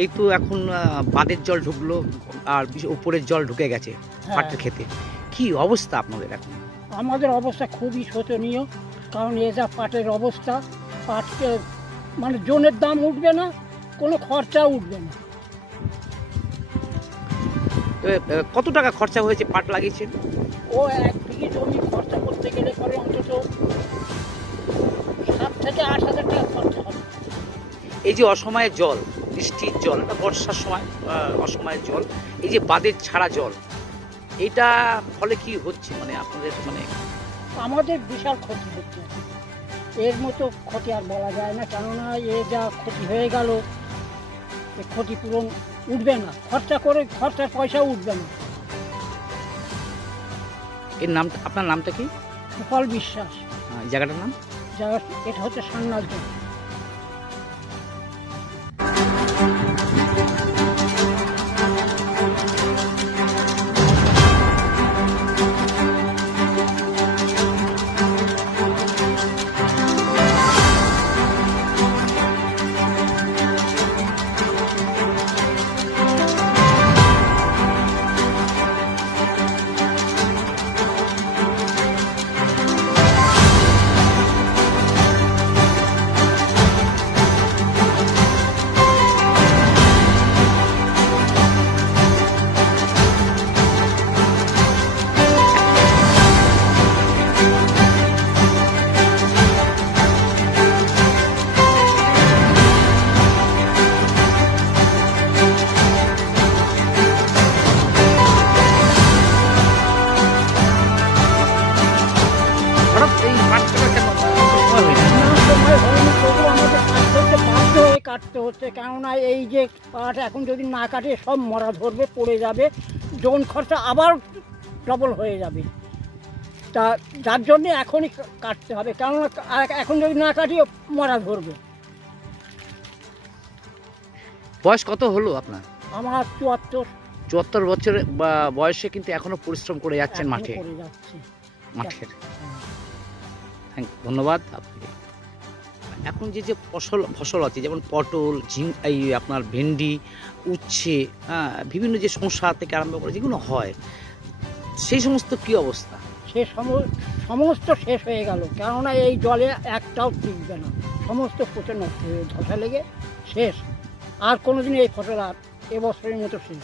এই তো এখন বাঁধের জল ঢুকলো আর উপরের জল ঢুকে গেছে পাটের খেতে। কি অবস্থা আপনাদের এখন? আমাদের অবস্থা খুবই শোচনীয়, কারণ এ যা পাটের অবস্থা, পাটকে মানে জনের দাম উঠবে না, কোনো খরচা উঠবে না। কত টাকা খরচা হয়েছে পাট লাগিয়েছেন? ও 1 বিঘে জমি খরচা করতে গেলে পরে অন্তত 7 থেকে 8 হাজার টাকা খরচা হবে। এই যে অসময়ের জল, বৃষ্টির জল, বর্ষার সময় অসময়ের জল, এই যে বাঁধের ছাড়া জল, এটা ফলে কি হচ্ছে মানে আপনাদের মানে? আমাদের বিশাল ক্ষতি হচ্ছে, এর মতো ক্ষতি আর বলা যায় না, কেননা এ যা ক্ষতি হয়ে গেল, এ ক্ষতিপূরণ উঠবে না, খরচার পয়সা উঠবে না। এর নাম, আপনার নামটা কি? সুফল বিশ্বাস। জায়গাটার নাম? এটা হচ্ছে সান্নাল। কাটতে হচ্ছে, কেননা এই যে পাট এখন যদি না কাটে সব মরা ধরবে, পড়ে যাবে, জন খরচা আবার ডবল হয়ে যাবে। তা যার জন্যে এখনই কাটতে হবে, কেননা এখন যদি না কাটিও মরা ধরবে। বয়স কত হলো আপনার? আমার 74 বছরের বয়সে কিন্তু এখনো পরিশ্রম করে যাচ্ছেন মাঠে। মাঠের ধন্যবাদ আপনাকে। এখন যে যে ফসল আছে, যেমন পটল, এই আপনার ভেন্ডি, উচ্ছে, বিভিন্ন যে সমস্যা থেকে আরম্ভ করে যেগুলো হয়, সেই সমস্ত কি অবস্থা? সে সমস্ত শেষ হয়ে গেল, কেননা এই জলে একটাও টিকবে না, সমস্ত পচে নষ্ট হয়ে ধসা লেগে শেষ। আর কোনোদিন এই ফসল আর এবছরের মতো শেষ।